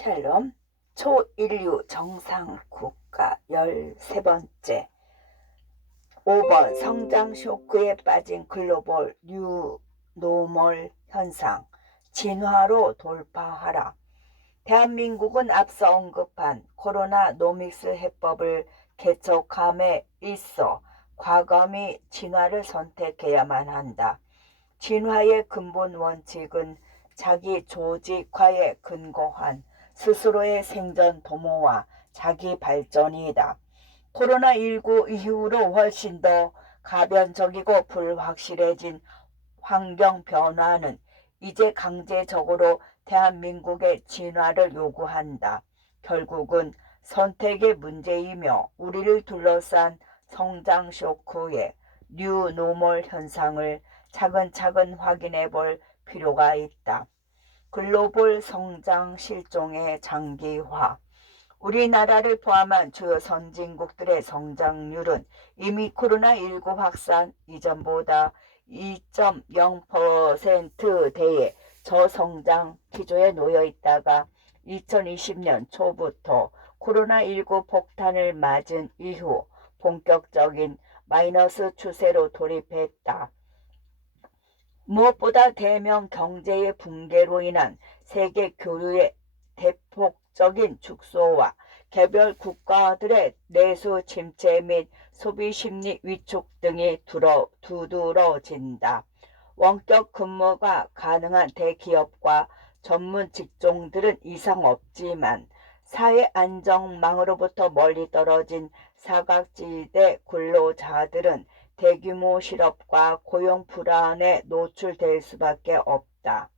샬롬. 초인류 정상국가 13번째. 5번 성장 쇼크에 빠진 글로벌 뉴노멀 현상 진화로 돌파하라. 대한민국은 앞서 언급한 코로나 노믹스 해법을 개척함에 있어 과감히 진화를 선택해야만 한다. 진화의 근본 원칙은 자기 조직화에 근거한 스스로의 생존 도모와 자기 발전이다. 코로나19 이후로 훨씬 더 가변적이고 불확실해진 환경 변화는 이제 강제적으로 대한민국의 진화를 요구한다. 결국은 선택의 문제이며 우리를 둘러싼 성장 쇼크의 뉴노멀 현상을 차근차근 확인해 볼 필요가 있다. 글로벌 성장 실종의 장기화. 우리나라를 포함한 주요 선진국들의 성장률은 이미 코로나19 확산 이전보다 2.0%대의 저성장 기조에 놓여 있다가 2020년 초부터 코로나19 폭탄을 맞은 이후 본격적인 마이너스 추세로 돌입했다. 무엇보다 대면 경제의 붕괴로 인한 세계 교류의 대폭적인 축소와 개별 국가들의 내수 침체 및 소비 심리 위축 등이 두드러진다. 원격 근무가 가능한 대기업과 전문 직종들은 이상 없지만 사회 안정망으로부터 멀리 떨어진 사각지대 근로자들은 대규모 실업과 고용 불안에 노출될 수밖에 없다.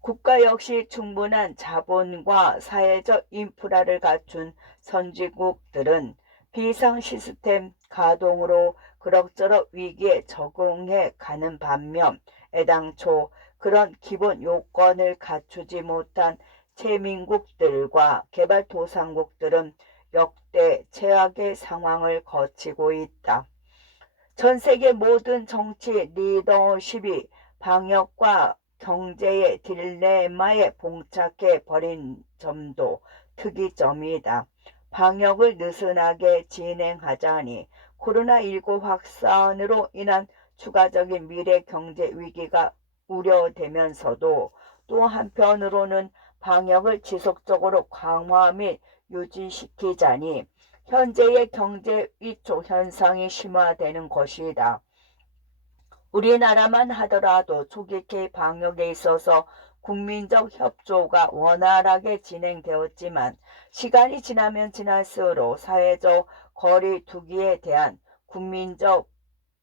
국가 역시 충분한 자본과 사회적 인프라를 갖춘 선진국들은 비상 시스템 가동으로 그럭저럭 위기에 적응해 가는 반면 애당초 그런 기본 요건을 갖추지 못한 최민국들과 개발도상국들은 역대 최악의 상황을 거치고 있다. 전 세계 모든 정치 리더십이 방역과 경제의 딜레마에 봉착해 버린 점도 특이점이다. 방역을 느슨하게 진행하자니 코로나19 확산으로 인한 추가적인 미래 경제 위기가 우려되면서도 또 한편으로는 방역을 지속적으로 강화 및 유지시키자니 현재의 경제 위축 현상이 심화되는 것이다. 우리나라만 하더라도 조기케 방역에 있어서 국민적 협조가 원활하게 진행되었지만 시간이 지나면 지날수록 사회적 거리 두기에 대한 국민적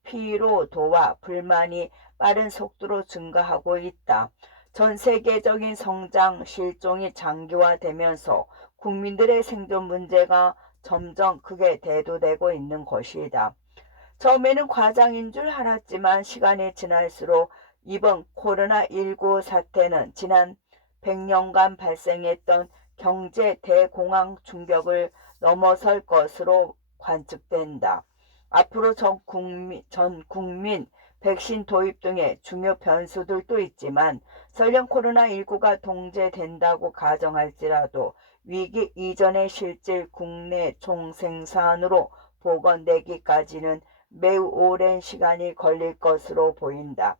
피로도와 불만이 빠른 속도로 증가하고 있다. 전 세계적인 성장 실종이 장기화되면서 국민들의 생존 문제가 점점 크게 대두되고 있는 것이다. 처음에는 과장인 줄 알았지만 시간이 지날수록 이번 코로나19 사태는 지난 100년간 발생했던 경제 대공황 충격을 넘어설 것으로 관측된다. 앞으로 전 국민 백신 도입 등의 중요 변수들도 있지만 설령 코로나19가 통제된다고 가정할지라도 위기 이전의 실질 국내 총생산으로 복원되기까지는 매우 오랜 시간이 걸릴 것으로 보인다.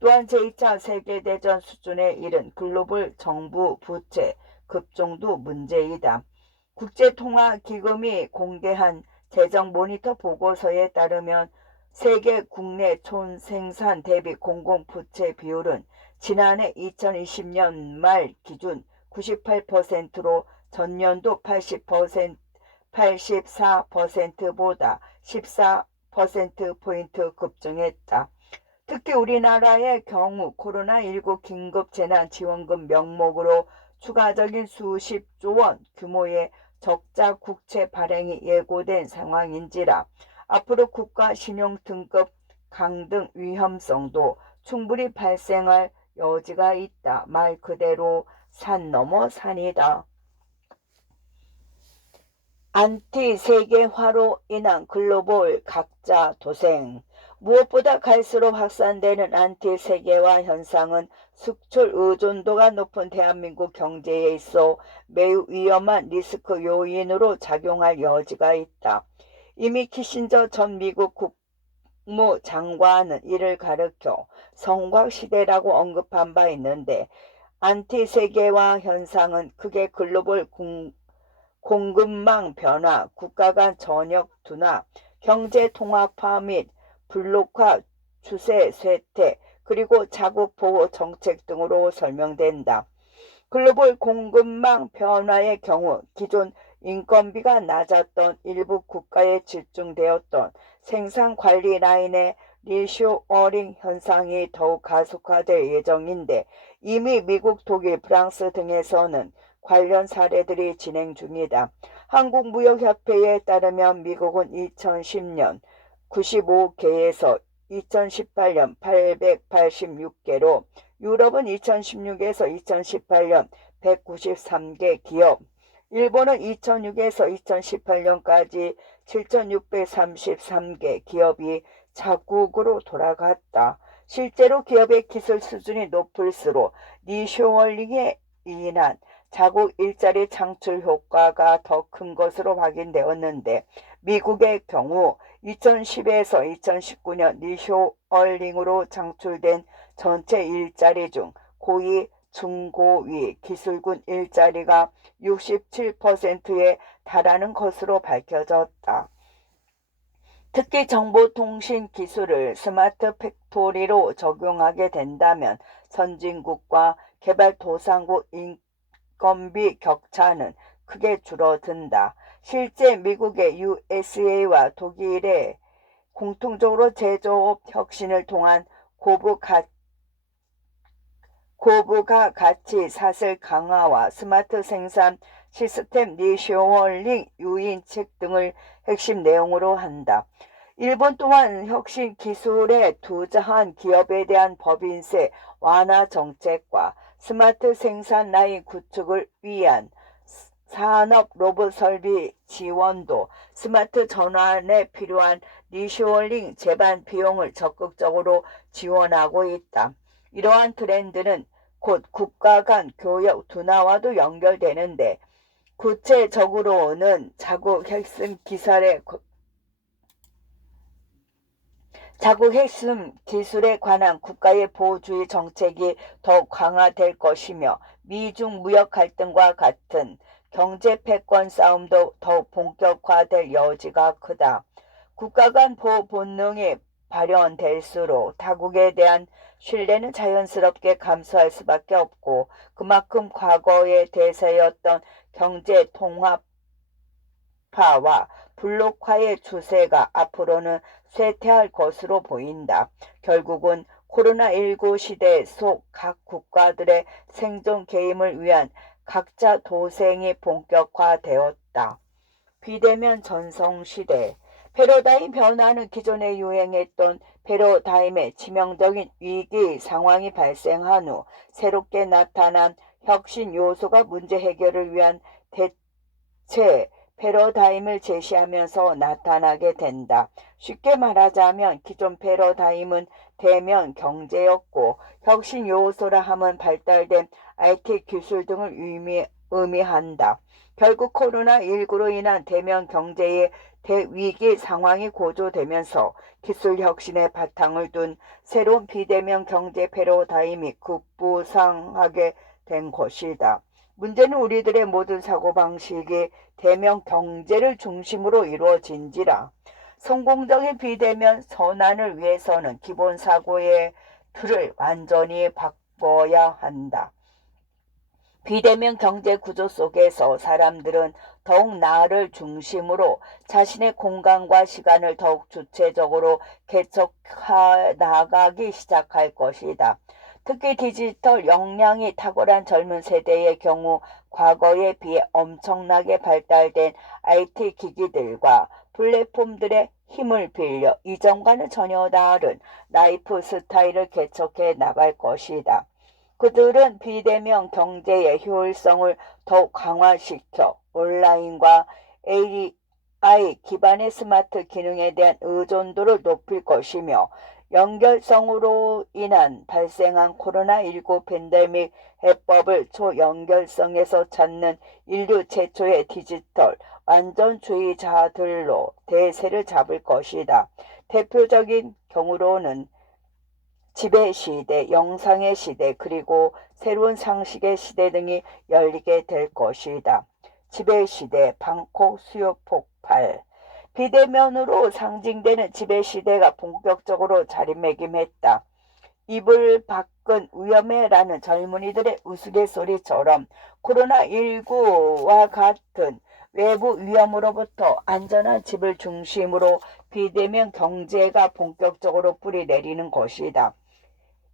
또한 제2차 세계대전 수준에 이른 글로벌 정부 부채 급증도 문제이다. 국제통화기금이 공개한 재정 모니터 보고서에 따르면 세계 국내 총생산 대비 공공부채 비율은 지난해 2020년 말 기준 98%로 전년도 84%보다 14%포인트 급증했다. 특히 우리나라의 경우 코로나19 긴급재난지원금 명목으로 추가적인 수십조 원 규모의 적자 국채 발행이 예고된 상황인지라 앞으로 국가 신용 등급 강등 위험성도 충분히 발생할 여지가 있다. 말 그대로 산 넘어 산이다. 안티 세계화로 인한 글로벌 각자 도생. 무엇보다 갈수록 확산되는 안티세계화 현상은 수출 의존도가 높은 대한민국 경제에 있어 매우 위험한 리스크 요인으로 작용할 여지가 있다. 이미 키신저 전 미국 국무장관은 이를 가르켜 성곽시대라고 언급한 바 있는데, 안티세계화 현상은 크게 글로벌 공급망 변화, 국가 간 전역 둔화, 경제 통합화 및 블록화 추세 쇠퇴, 그리고 자국 보호 정책 등으로 설명된다. 글로벌 공급망 변화의 경우 기존 인건비가 낮았던 일부 국가에 집중되었던 생산관리 라인의 리쇼어링 현상이 더욱 가속화될 예정인데, 이미 미국, 독일, 프랑스 등에서는 관련 사례들이 진행 중이다. 한국무역협회에 따르면 미국은 2010년 95개에서 2018년 886개로, 유럽은 2016에서 2018년 193개 기업, 일본은 2006에서 2018년까지 7,633개 기업이 자국으로 돌아갔다. 실제로 기업의 기술 수준이 높을수록 리쇼어링에 인한 자국 일자리 창출 효과가 더 큰 것으로 확인되었는데, 미국의 경우 2010에서 2019년 리쇼어링으로 창출된 전체 일자리 중 고위, 중고위 기술군 일자리가 67%에 달하는 것으로 밝혀졌다. 특히 정보통신 기술을 스마트 팩토리로 적용하게 된다면 선진국과 개발도상국 인건비 격차는 크게 줄어든다. 실제 미국의 USA와 독일의 공통적으로 제조업 혁신을 통한 고부가 가치 사슬 강화와 스마트 생산 시스템 리쇼어링 유인책 등을 핵심 내용으로 한다. 일본 또한 혁신 기술에 투자한 기업에 대한 법인세 완화 정책과 스마트 생산 라인 구축을 위한 산업 로봇 설비 지원도, 스마트 전환에 필요한 리쇼어링 제반 비용을 적극적으로 지원하고 있다. 이러한 트렌드는 곧 국가 간 교역 둔화와도 연결되는데, 구체적으로는 자국 핵심 기술에 관한 국가의 보호주의 정책이 더욱 강화될 것이며, 미중 무역 갈등과 같은 경제 패권 싸움도 더욱 본격화될 여지가 크다. 국가 간 보호 본능이 발현될수록 타국에 대한 신뢰는 자연스럽게 감소할 수밖에 없고, 그만큼 과거의 대세였던 경제 통합화와 블록화의 추세가 앞으로는 쇠퇴할 것으로 보인다. 결국은 코로나19 시대 속 각 국가들의 생존 게임을 위한 각자 도생이 본격화되었다. 비대면 전성시대. 패러다임 변화는 기존에 유행했던 패러다임의 치명적인 위기 상황이 발생한 후 새롭게 나타난 혁신 요소가 문제 해결을 위한 대체 패러다임을 제시하면서 나타나게 된다. 쉽게 말하자면 기존 패러다임은 대면 경제였고, 혁신 요소라 함은 발달된 IT 기술 등을 의미한다. 결국 코로나19로 인한 대면 경제의 대위기 상황이 고조되면서 기술 혁신의 바탕을 둔 새로운 비대면 경제 패러다임이 급부상하게 된 것이다. 문제는 우리들의 모든 사고방식이 대면 경제를 중심으로 이루어진지라. 성공적인 비대면 선언을 위해서는 기본 사고의 틀을 완전히 바꿔야 한다. 비대면 경제 구조 속에서 사람들은 더욱 나를 중심으로 자신의 공간과 시간을 더욱 주체적으로 개척해 나가기 시작할 것이다. 특히 디지털 역량이 탁월한 젊은 세대의 경우 과거에 비해 엄청나게 발달된 IT 기기들과 플랫폼들의 힘을 빌려 이전과는 전혀 다른 라이프 스타일을 개척해 나갈 것이다. 그들은 비대면 경제의 효율성을 더욱 강화시켜 온라인과 AI 기반의 스마트 기능에 대한 의존도를 높일 것이며 연결성으로 인한 발생한 코로나19 팬데믹 해법을 초연결성에서 찾는 인류 최초의 디지털 완전주의자들로 대세를 잡을 것이다. 대표적인 경우로는 지배시대, 영상의 시대, 그리고 새로운 상식의 시대 등이 열리게 될 것이다. 지배시대, 방콕 수요 폭발. 비대면으로 상징되는 지배시대가 본격적으로 자리매김했다. 입을 밖은 위험해라는 젊은이들의 우스갯소리처럼 코로나19와 같은 외부 위험으로부터 안전한 집을 중심으로 비대면 경제가 본격적으로 뿌리내리는 것이다.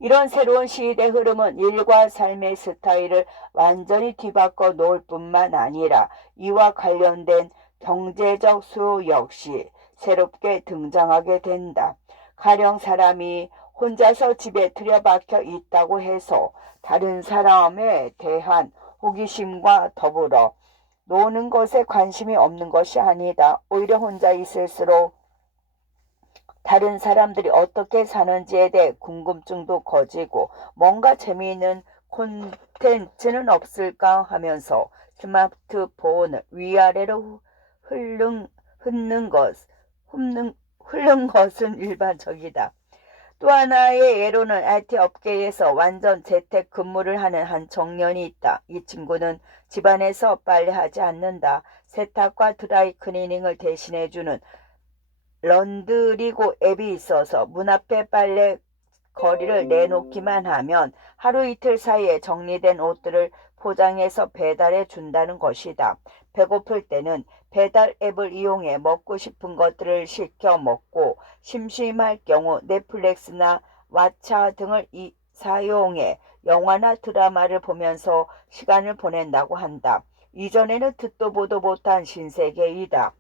이런 새로운 시대 흐름은 일과 삶의 스타일을 완전히 뒤바꿔 놓을 뿐만 아니라 이와 관련된 경제적 수요 역시 새롭게 등장하게 된다. 가령 사람이 혼자서 집에 들여박혀 있다고 해서 다른 사람에 대한 호기심과 더불어 노는 것에 관심이 없는 것이 아니다. 오히려 혼자 있을수록 다른 사람들이 어떻게 사는지에 대해 궁금증도 커지고 뭔가 재미있는 콘텐츠는 없을까 하면서 스마트폰을 위아래로 훑는 것은 일반적이다. 또 하나의 예로는 IT 업계에서 완전 재택 근무를 하는 한 청년이 있다. 이 친구는 집안에서 빨래하지 않는다. 세탁과 드라이클리닝을 대신해주는 런드리고 앱이 있어서 문 앞에 빨래 거리를 내놓기만 하면 하루 이틀 사이에 정리된 옷들을 포장해서 배달해 준다는 것이다. 배고플 때는 배달 앱을 이용해 먹고 싶은 것들을 시켜 먹고 심심할 경우 넷플릭스나 왓챠 등을 사용해 영화나 드라마를 보면서 시간을 보낸다고 한다. 이전에는 듣도 보도 못한 신세계이다.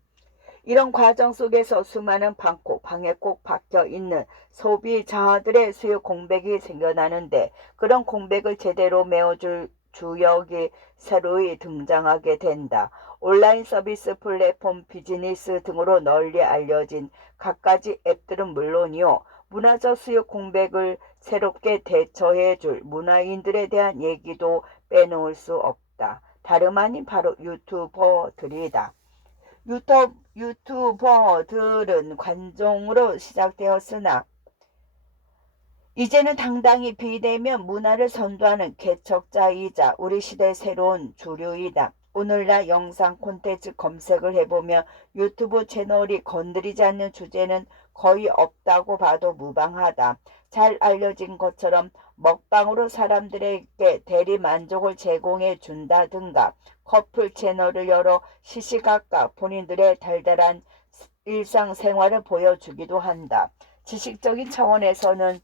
이런 과정 속에서 수많은 방에 꼭 박혀 있는 소비자들의 수요 공백이 생겨나는데 그런 공백을 제대로 메워줄 주역이 새로이 등장하게 된다. 온라인 서비스 플랫폼 비즈니스 등으로 널리 알려진 갖가지 앱들은 물론이요. 문화적 수요 공백을 새롭게 대처해줄 문화인들에 대한 얘기도 빼놓을 수 없다. 다름 아닌 바로 유튜버들이다. 유튜버들은 관종으로 시작되었으나 이제는 당당히 비대면 문화를 선도하는 개척자이자 우리 시대의 새로운 주류이다. 오늘날 영상 콘텐츠 검색을 해보면 유튜브 채널이 건드리지 않는 주제는 거의 없다고 봐도 무방하다. 잘 알려진 것처럼 먹방으로 사람들에게 대리 만족을 제공해 준다든가 커플 채널을 열어 시시각각 본인들의 달달한 일상생활을 보여주기도 한다. 지식적인 차원에서는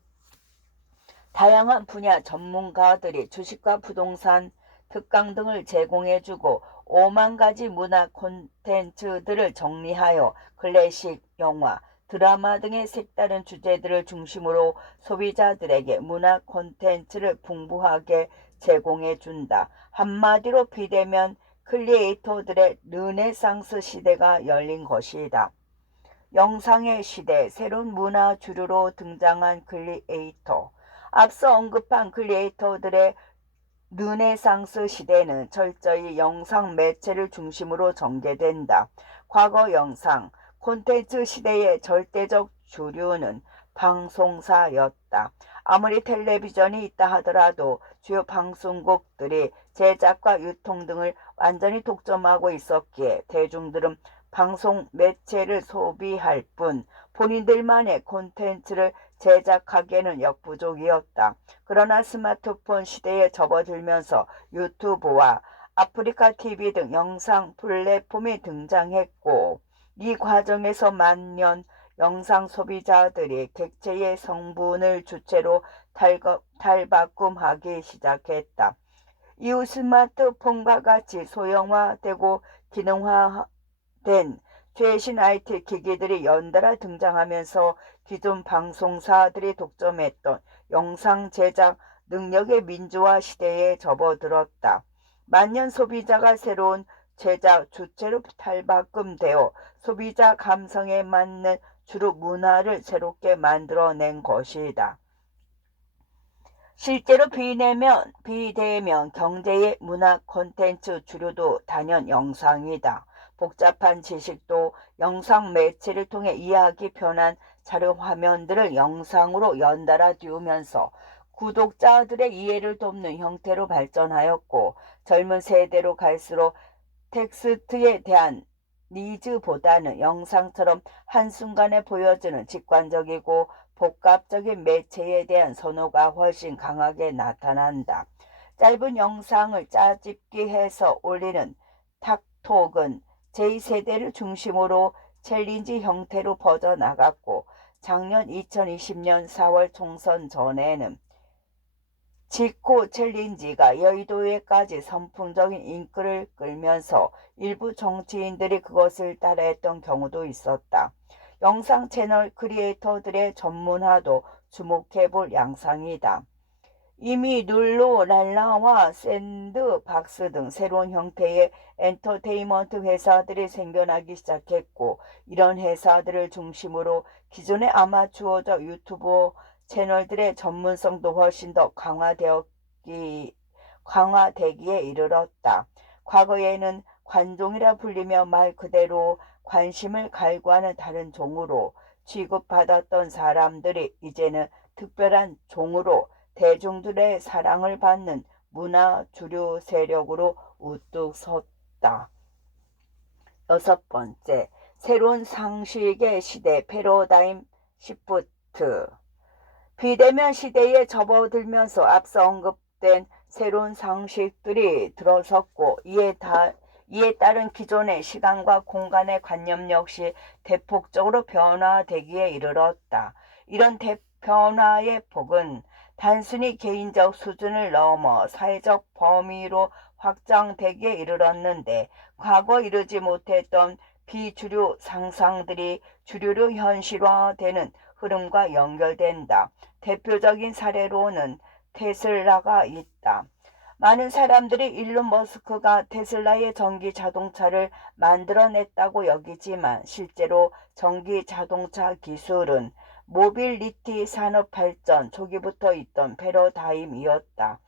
다양한 분야 전문가들이 주식과 부동산, 특강 등을 제공해주고 5만 가지 문화 콘텐츠들을 정리하여 클래식, 영화, 드라마 등의 색다른 주제들을 중심으로 소비자들에게 문화 콘텐츠를 풍부하게 제공해준다. 한마디로 비대면 크리에이터들의 르네상스 시대가 열린 것이다. 영상의 시대, 새로운 문화 주류로 등장한 크리에이터. 앞서 언급한 크리에이터들의 르네상스 시대는 철저히 영상 매체를 중심으로 전개된다. 과거 영상, 콘텐츠 시대의 절대적 주류는 방송사였다. 아무리 텔레비전이 있다 하더라도 주요 방송국들이 제작과 유통 등을 완전히 독점하고 있었기에 대중들은 방송 매체를 소비할 뿐 본인들만의 콘텐츠를 제작하기에는 역부족이었다. 그러나 스마트폰 시대에 접어들면서 유튜브와 아프리카 TV 등 영상 플랫폼이 등장했고 이 과정에서 만년 영상 소비자들이 객체의 성분을 주체로 탈바꿈하기 시작했다. 이후 스마트폰과 같이 소형화되고 기능화된 최신 IT 기기들이 연달아 등장하면서 기존 방송사들이 독점했던 영상 제작 능력의 민주화 시대에 접어들었다. 만년 소비자가 새로운 제작, 주체로 탈바꿈되어 소비자 감성에 맞는 주류 문화를 새롭게 만들어낸 것이다. 실제로 비대면 경제의 문화 콘텐츠 주류도 단연 영상이다. 복잡한 지식도 영상 매체를 통해 이해하기 편한 자료 화면들을 영상으로 연달아 띄우면서 구독자들의 이해를 돕는 형태로 발전하였고, 젊은 세대로 갈수록 텍스트에 대한 니즈보다는 영상처럼 한순간에 보여주는 직관적이고 복합적인 매체에 대한 선호가 훨씬 강하게 나타난다. 짧은 영상을 짜집기해서 올리는 탁톡은 제2세대를 중심으로 챌린지 형태로 퍼져나갔고, 작년 2020년 4월 총선 전에는 지코 챌린지가 여의도에까지 선풍적인 인기를 끌면서 일부 정치인들이 그것을 따라했던 경우도 있었다. 영상 채널 크리에이터들의 전문화도 주목해볼 양상이다. 이미 눌로, 랄라와 샌드박스 등 새로운 형태의 엔터테인먼트 회사들이 생겨나기 시작했고, 이런 회사들을 중심으로 기존의 아마추어적 유튜버 채널들의 전문성도 훨씬 더 강화되기에 이르렀다. 과거에는 관종이라 불리며 말 그대로 관심을 갈구하는 다른 종으로 취급받았던 사람들이 이제는 특별한 종으로 대중들의 사랑을 받는 문화 주류 세력으로 우뚝 섰다. 6번째, 새로운 상식의 시대 패러다임 시프트. 비대면 시대에 접어들면서 앞서 언급된 새로운 상식들이 들어섰고, 이에 따른 기존의 시간과 공간의 관념 역시 대폭적으로 변화되기에 이르렀다. 이런 변화의 폭은 단순히 개인적 수준을 넘어 사회적 범위로 확장되기에 이르렀는데, 과거 이루지 못했던 비주류 상상들이 주류로 현실화되는 흐름과 연결된다. 대표적인 사례로는 테슬라가 있다. 많은 사람들이 일론 머스크가 테슬라의 전기 자동차를 만들어냈다고 여기지만, 실제로 전기 자동차 기술은 모빌리티 산업 발전 초기부터 있던 패러다임이었다.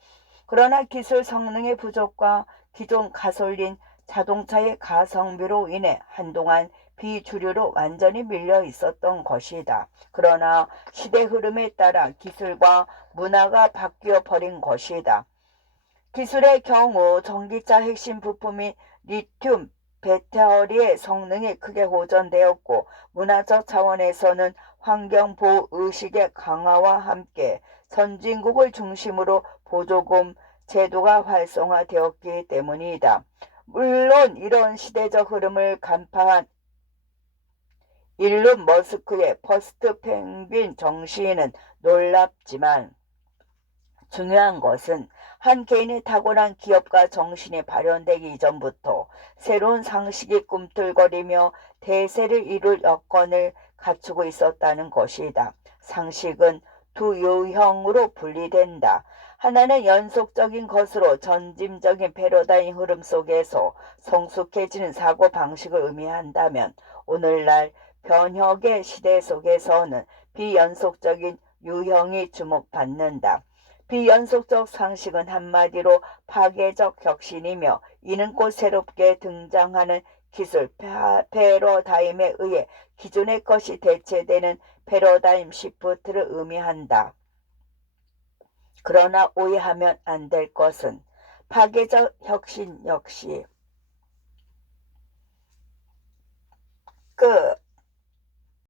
그러나 기술 성능의 부족과 기존 가솔린 자동차의 가성비로 인해 한동안 비주류로 완전히 밀려 있었던 것이다. 그러나 시대 흐름에 따라 기술과 문화가 바뀌어 버린 것이다. 기술의 경우 전기차 핵심 부품인 리튬 배터리의 성능이 크게 호전되었고, 문화적 차원에서는 환경보호 의식의 강화와 함께 선진국을 중심으로 보조금 제도가 활성화되었기 때문이다. 물론 이런 시대적 흐름을 간파한 일론 머스크의 퍼스트 펭귄 정신은 놀랍지만, 중요한 것은 한 개인의 타고난 기업가 정신이 발현되기 이전부터 새로운 상식이 꿈틀거리며 대세를 이룰 여건을 갖추고 있었다는 것이다. 상식은 두 유형으로 분리된다. 하나는 연속적인 것으로 전짐적인 패러다임 흐름 속에서 성숙해지는 사고방식을 의미한다면, 오늘날 변혁의 시대 속에서는 비연속적인 유형이 주목받는다. 비연속적 상식은 한마디로 파괴적 혁신이며, 이는 곧 새롭게 등장하는 기술 패러다임에 의해 기존의 것이 대체되는 패러다임 시프트를 의미한다. 그러나 오해하면 안 될 것은 파괴적 혁신 역시